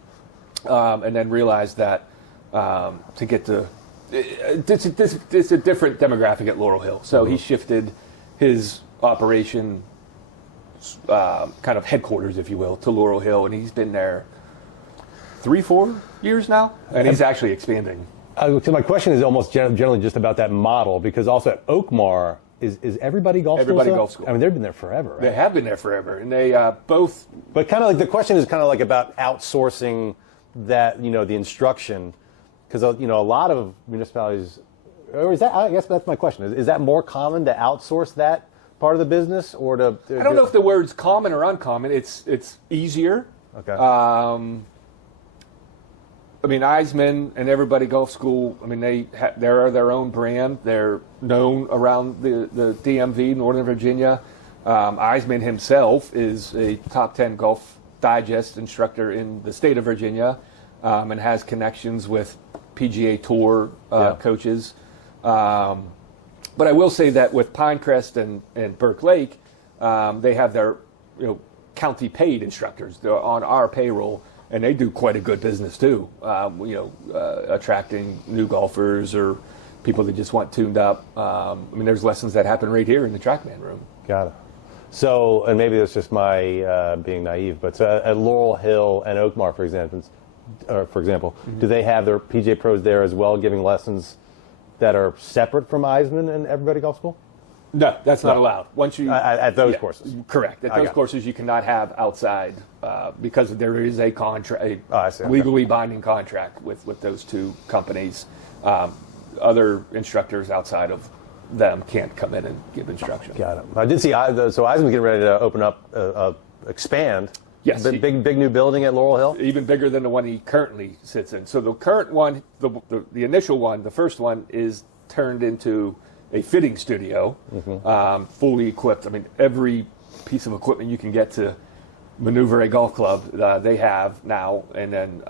and then realized that to get to it's a different demographic at Laurel Hill, so he shifted his operation kind of headquarters, if you will, to Laurel Hill, and he's been there 3-4 years now, and he's actually expanding. So my question is almost generally just about that model, because also at Oak Marr, is everybody golf school? Everybody golf school. I mean, they've been there forever, right? They have been there forever, and they both. But kind of like the question is kind of like about outsourcing that, the instruction, because a lot of municipalities, or is that? I guess that's my question. Is that more common to outsource that part of the business, or to? I don't know if the word's common or uncommon. It's easier. Okay. I mean, Eisman and Everybody Golf School, I mean, they're their own brand. They're known around the DMV, Northern Virginia. Eisman himself is a top 10 Golf Digest instructor in the state of Virginia, and has connections with PGA Tour coaches. But I will say that with Pinecrest and Burke Lake, they have their county paid instructors. They're on our payroll. And they do quite a good business too, attracting new golfers or people that just want tuned up. I mean, there's lessons that happen right here in the TrackMan room. Got it. So, and maybe that's just my being naive, but at Laurel Hill and Oak Marr, for example, do they have their PGA pros there as well, giving lessons that are separate from Eisman and Everybody Golf School? No, that's not allowed. Once you at those courses, correct. At those courses, you cannot have outside because there is a contract, legally binding contract with those two companies. Other instructors outside of them can't come in and give instruction. Got it. I did see. So Eisman's getting ready to open up, expand. Yes, big new building at Laurel Hill. Even bigger than the one he currently sits in. So the current one, the initial one, the first one, is turned into a fitting studio, fully equipped. I mean, every piece of equipment you can get to maneuver a golf club, they have now. And then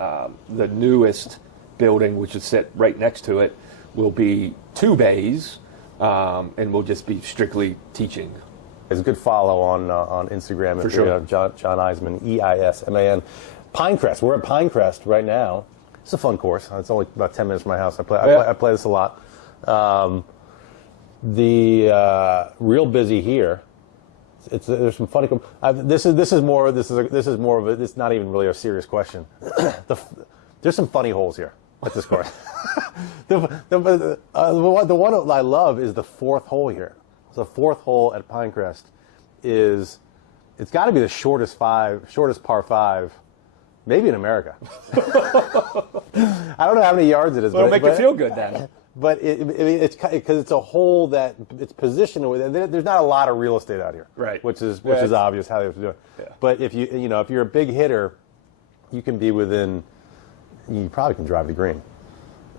the newest building, which is set right next to it, will be 2 bays, and will just be strictly teaching. It's a good follow on Instagram. For sure. John Eisman, Eisman. Pinecrest. We're at Pinecrest right now. It's a fun course. It's only about 10 minutes from my house. I play this a lot. Real busy here. There's some funny. This is more of a. It's not even really a serious question. There's some funny holes here at this course. The one I love is the 4th hole here. The 4th hole at Pinecrest it's got to be the shortest par 5, maybe in America. I don't know how many yards it is. It'll make you feel good then. But it's because it's a hole that it's positioned with. There's not a lot of real estate out here, right? Which is obvious how they have to do it. Yeah. But if you're a big hitter, you can be within. You probably can drive the green.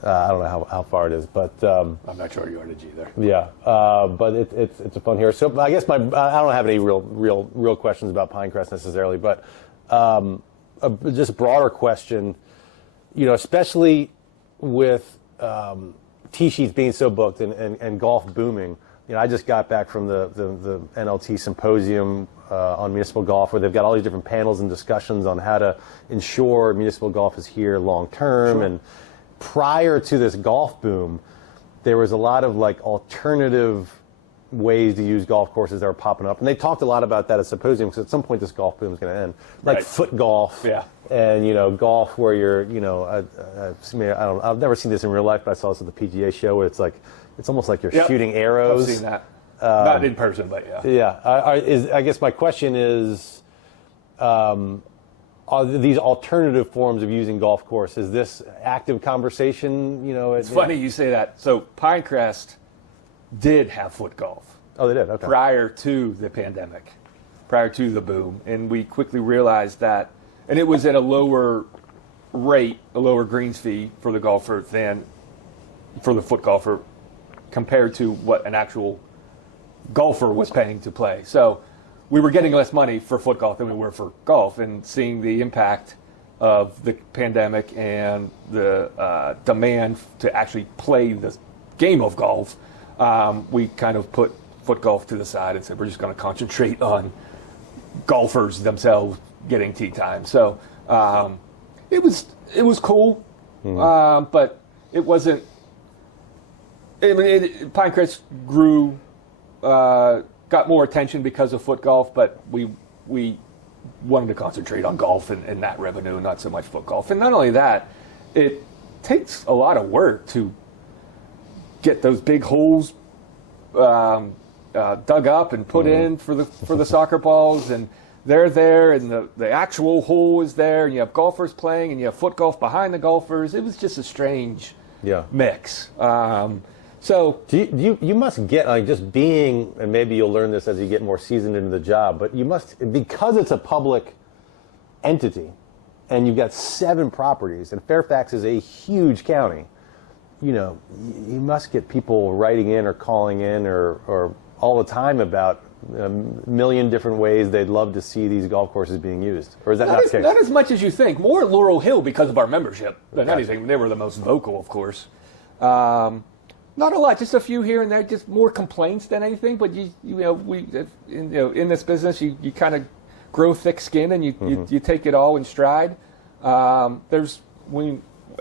I don't know how far it is, but I'm not sure yardage either. Yeah, but it's a fun here. So I guess I don't have any real questions about Pinecrest necessarily, but just a broader question. Especially with tee sheets being so booked and golf booming. I just got back from the NLT symposium on municipal golf, where they've got all these different panels and discussions on how to ensure municipal golf is here long term. Sure. And prior to this golf boom, there was a lot of alternative ways to use golf courses that are popping up, and they talked a lot about that at symposium because at some point this golf boom is going to end, like Right. foot golf, Yeah. and golf where you're, I've never seen this in real life, but I saw this at the PGA show where it's almost like you're Yep. shooting arrows. I've seen that. Not in person, but yeah. Yeah, I guess my question is, are these alternative forms of using golf course? Is this active conversation? It's funny you say that. So Pinecrest did have foot golf Oh, they did. Okay. prior to the pandemic, prior to the boom, and we quickly realized that, and it was at a lower rate, a lower greens fee for the golfer than for the foot golfer compared to what an actual golfer was paying to play. So we were getting less money for foot golf than we were for golf, and seeing the impact of the pandemic and the demand to actually play the game of golf, we kind of put foot golf to the side and said we're just going to concentrate on golfers themselves getting tee time. So it was cool, but it wasn't. I mean, Pinecrest grew, got more attention because of foot golf, but we wanted to concentrate on golf and that revenue, not so much foot golf. And not only that, it takes a lot of work to get those big holes dug up and put in for the soccer balls, and they're there, and the actual hole is there, and you have golfers playing, and you have foot golf behind the golfers. It was just a strange mix. So you must get, like, just being, and maybe you'll learn this as you get more seasoned into the job, but you must, because it's a public entity and you've got 7 properties, and Fairfax is a huge county, you must get people writing in or calling in or all the time about a million different ways they'd love to see these golf courses being used. Or is that not the case? Not as much as you think. More at Laurel Hill because of our membership than anything. They were the most vocal, of course. Not a lot, just a few here and there, just more complaints than anything. But in this business, you kind of grow thick skin and you take it all in stride.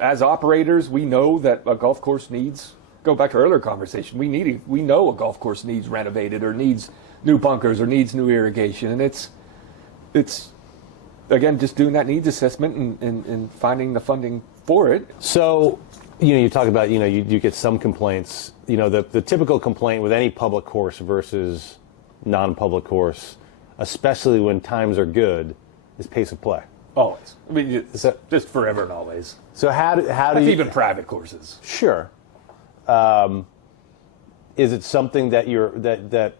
As operators, we know that a golf course needs. Go back to our earlier conversation. We know a golf course needs renovated or needs new bunkers or needs new irrigation, and it's again just doing that needs assessment and finding the funding for it. So. You talk about, you get some complaints. The typical complaint with any public course versus non-public course, especially when times are good, is pace of play. Always. I mean, just forever and always. So how do you... Even private courses. Sure. Is it something that that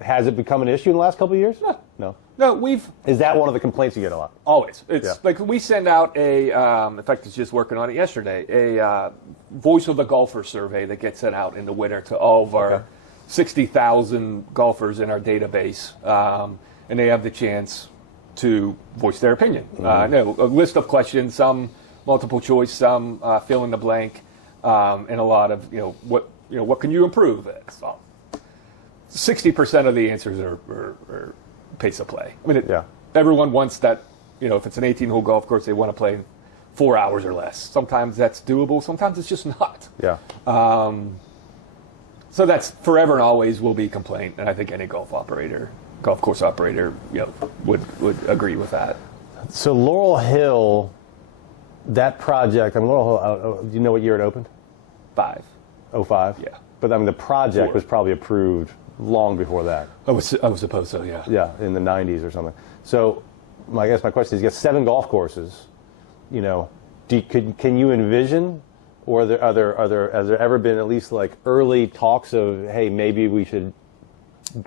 has it become an issue in the last couple of years? No. No, Is that one of the complaints you get a lot? Always. It's like we send out in fact, I was just working on it yesterday, a Voice of the Golfer survey that gets sent out in the winter to all of our 60,000 golfers in our database, and they have the chance to voice their opinion. A list of questions, some multiple choice, some fill in the blank, and a lot of what can you improve? So 60% of the answers are pace of play. I mean, everyone wants that. If it's an 18-hole golf course, they want to play 4 hours or less. Sometimes that's doable. Sometimes it's just not. Yeah. So that's forever and always will be a complaint, and I think any golf course operator, would agree with that. So Laurel Hill, that project. Laurel Hill. Do you know what year it opened? 5. 05? Yeah. But the project 4. was probably approved long before that. I would suppose so, yeah. Yeah, in the 90s or something. So, I guess my question is, you got 7 golf courses. Can you envision, or has there ever been at least like early talks of, hey, maybe we should,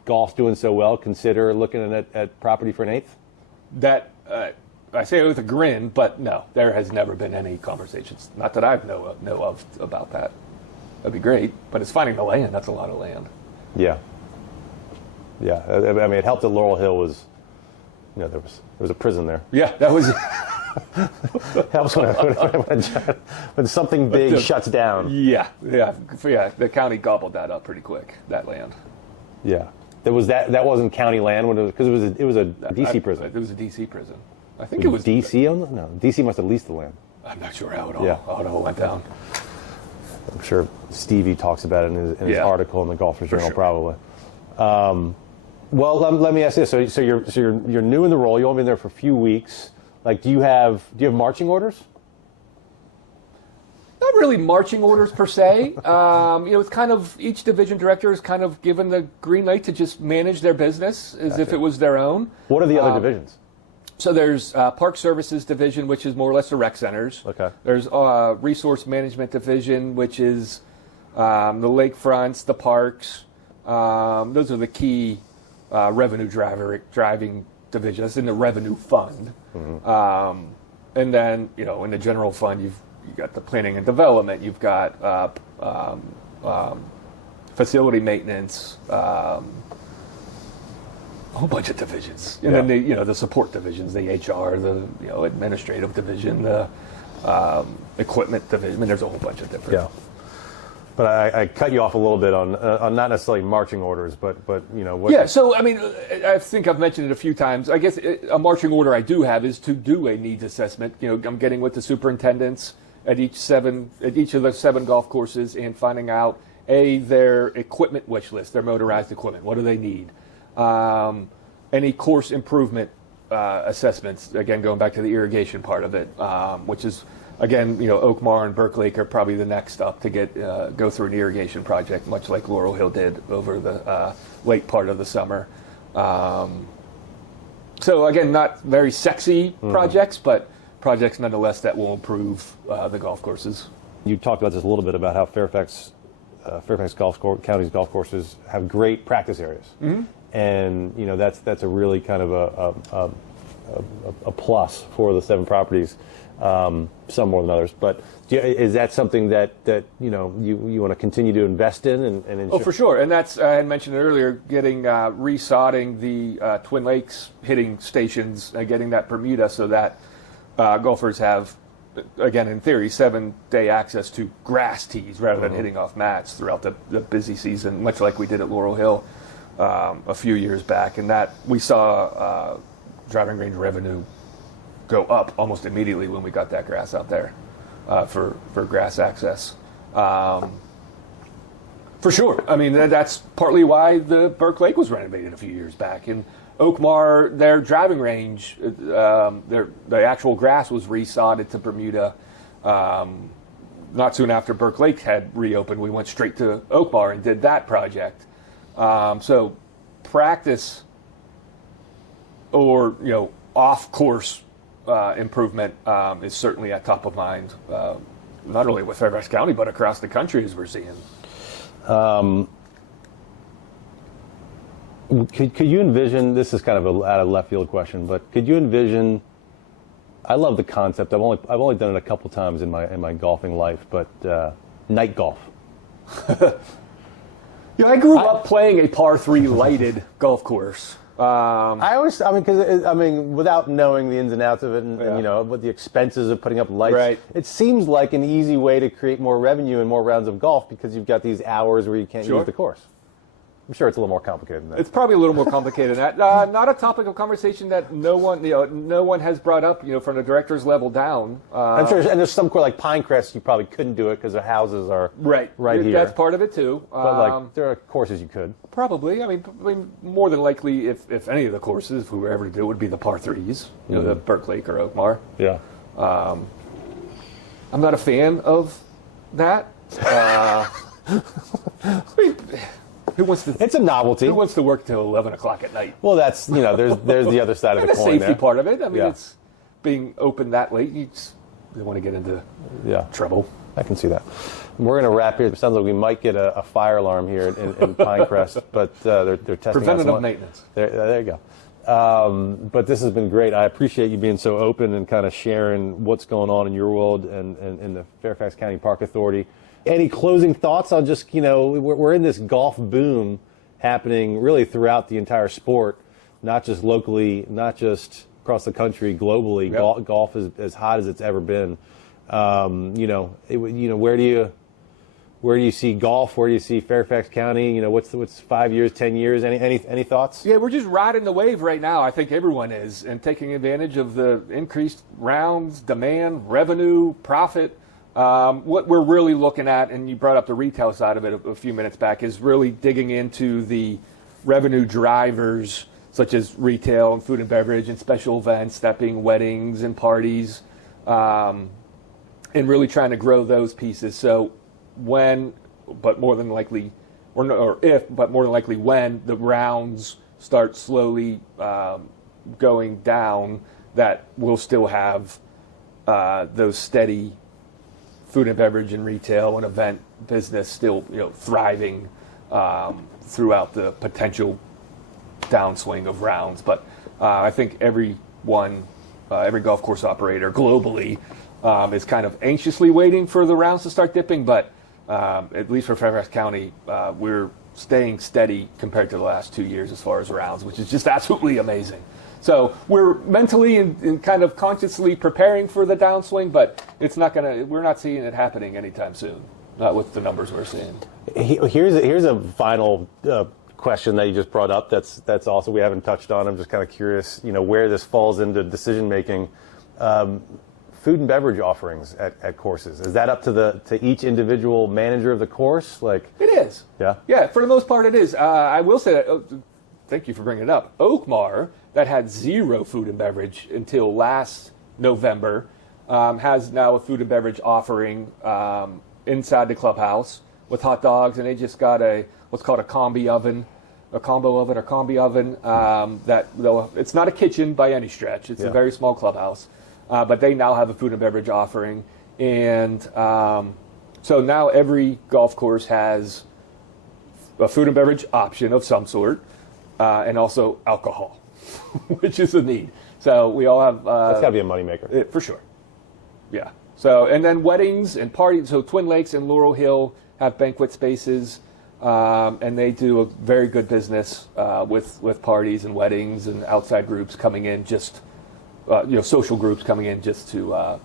golf's doing so well, consider looking at property for an 8th? That I say it with a grin, but no, there has never been any conversations. Not that I know of about that. That'd be great, but it's finding the land. That's a lot of land. Yeah. Yeah. I mean, it helped that Laurel Hill was, there was a prison there. Yeah, that was. Helps when something big shuts down. Yeah. The county gobbled that up pretty quick. That land. Yeah. That wasn't county land because it was a DC prison. It was a DC prison. I think it it was DC owned. No, DC must have leased the land. I'm not sure how it all went down. I'm sure Stevie talks about it in his article in the Golfers Journal, probably. Well, let me ask this: so you're new in the role. You've only been there for a few weeks. Like, do you have marching orders? Not really marching orders per se. It's kind of each division director is kind of given the green light to just manage their business as if it was their own. What are the other divisions? So there's Park Services Division, which is more or less the rec centers. Okay. There's Resource Management Division, which is the lakefronts, the parks. Those are the key revenue driving divisions. That's in the revenue fund. Mm-hmm. And then, in the general fund, you've got the planning and development. You've got facility maintenance. A whole bunch of divisions, and then the support divisions, the HR, the administrative division, the equipment division. I mean, there's a whole bunch of different. Yeah. But I cut you off a little bit on not necessarily marching orders, but what. Yeah. So I mean, I think I've mentioned it a few times. I guess a marching order I do have is to do a needs assessment. I'm getting with the superintendents at each of the 7 golf courses and finding out their equipment wish list, their motorized equipment. What do they need? Any course improvement assessments, again, going back to the irrigation part of it, which is, again, Oak Marr and Burke Lake are probably the next up to go through an irrigation project, much like Laurel Hill did over the late part of the summer. So, again, not very sexy projects, but projects nonetheless that will improve the golf courses. You talked about this a little bit about how Fairfax County's golf courses have great practice areas. Mm-hmm. And that's a really kind of a plus for the 7 properties, some more than others. But is that something that you want to continue to invest in and ensure? Oh, for sure. And that's I had mentioned earlier, getting resodding the Twin Lakes hitting stations, getting that Bermuda so that golfers have, again, in theory, 7-day access to grass tees rather than hitting off mats throughout the busy season, much like we did at Laurel Hill a few years back. And that we saw driving range revenue go up almost immediately when we got that grass out there for grass access. For sure. I mean, that's partly why the Burke Lake was renovated a few years back. And Oak Marr, their driving range, the actual grass was resodded to Bermuda. Not soon after Burke Lake had reopened, we went straight to Oak Marr and did that project. So practice or off-course improvement is certainly at top of mind, not only with Fairfax County but across the country, as we're seeing. Could you envision, this is kind of an out of left field question, but could you envision, I love the concept, I've only done it a couple times in my golfing life, but night golf. I grew up playing a par 3 lighted golf course. Without knowing the ins and outs of it and what the expenses of putting up lights, it seems like an easy way to create more revenue and more rounds of golf because you've got these hours where you can't use the course. I'm sure it's a little more complicated than that. It's probably a little more complicated than that. Not a topic of conversation that no one has brought up, from the director's level down. I'm sure, and there's some like Pinecrest, you probably couldn't do it because the houses are right here. That's part of it too. But there are courses you could. Probably. I mean, more than likely, if any of the courses, if we were ever to do it, would be the par 3s, the Burke Lake or Oak Marr. Yeah. I'm not a fan of that. Who wants to? It's a novelty. Who wants to work till 11 o'clock at night? Well, that's there's the other side of the coin. The safety part of it. I mean, it's being open that late. You don't want to get into trouble. I can see that. We're going to wrap here. It sounds like we might get a fire alarm here in Pinecrest, but they're testing preventative maintenance. There you go. But this has been great. I appreciate you being so open and kind of sharing what's going on in your world and in the Fairfax County Park Authority. Any closing thoughts on just, we're in this golf boom happening really throughout the entire sport, not just locally, not just across the country, globally. Yep. Golf is as hot as it's ever been. Where do you see golf? Where do you see Fairfax County? What's 5 years, 10 years? Any thoughts? Yeah, we're just riding the wave right now. I think everyone is, and taking advantage of the increased rounds, demand, revenue, profit. What we're really looking at, and you brought up the retail side of it a few minutes back, is really digging into the revenue drivers such as retail and food and beverage and special events, that being weddings and parties, and really trying to grow those pieces. So when, but more than likely, when the rounds start slowly going down, that we'll still have those steady food and beverage and retail and event business still, thriving throughout the potential downswing of rounds. But I think every golf course operator globally is kind of anxiously waiting for the rounds to start dipping. But at least for Fairfax County, we're staying steady compared to the last 2 years as far as rounds, which is just absolutely amazing. So we're mentally and kind of consciously preparing for the downswing, but we're not seeing it happening anytime soon, not with the numbers we're seeing. Here's a final question that you just brought up. That's also we haven't touched on. I'm just kind of curious, where this falls into decision making. Food and beverage offerings at courses, is that up to each individual manager of the course? Like it is. Yeah. For the most part, it is. I will say that. Thank you for bringing it up. Oak Marr, that had zero food and beverage until last November, has now a food and beverage offering inside the clubhouse with hot dogs, and they just got what's called a combo oven. It's not a kitchen by any stretch. It's a very small clubhouse, but they now have a food and beverage offering, and so now every golf course has a food and beverage option of some sort, and also alcohol, which is a need. So we all have. That's got to be a moneymaker. For sure. Yeah. So, and then weddings and parties. So Twin Lakes and Laurel Hill have banquet spaces, and they do a very good business with parties and weddings and outside groups coming in, just social groups coming in just to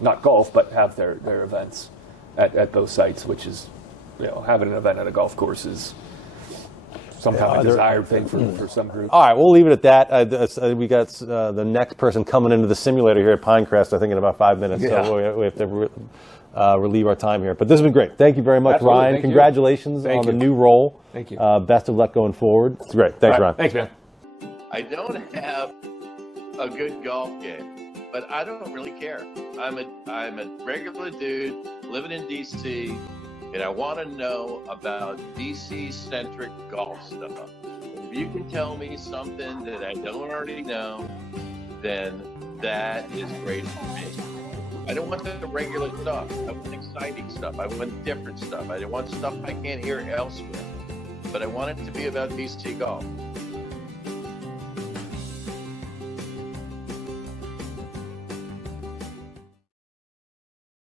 not golf but have their events at those sites, which is having an event at a golf course is sometimes a desired thing for some groups. All right, we'll leave it at that. We got the next person coming into the simulator here at Pinecrest, I think, in about 5 minutes. Yeah. So we have to relieve our time here. But this has been great. Thank you very much, Absolutely. Ryan. Thank Congratulations on the new role. Thank you. Best of luck going forward. It's great. Thanks, Ryan. Thanks, man. I don't have a good golf game, but I don't really care. I'm a regular dude living in DC, and I want to know about DC-centric golf stuff. If you can tell me something that I don't already know, then that is great for me. I don't want the regular stuff. I want exciting stuff. I want different stuff. I want stuff I can't hear elsewhere. But I want it to be about DC golf.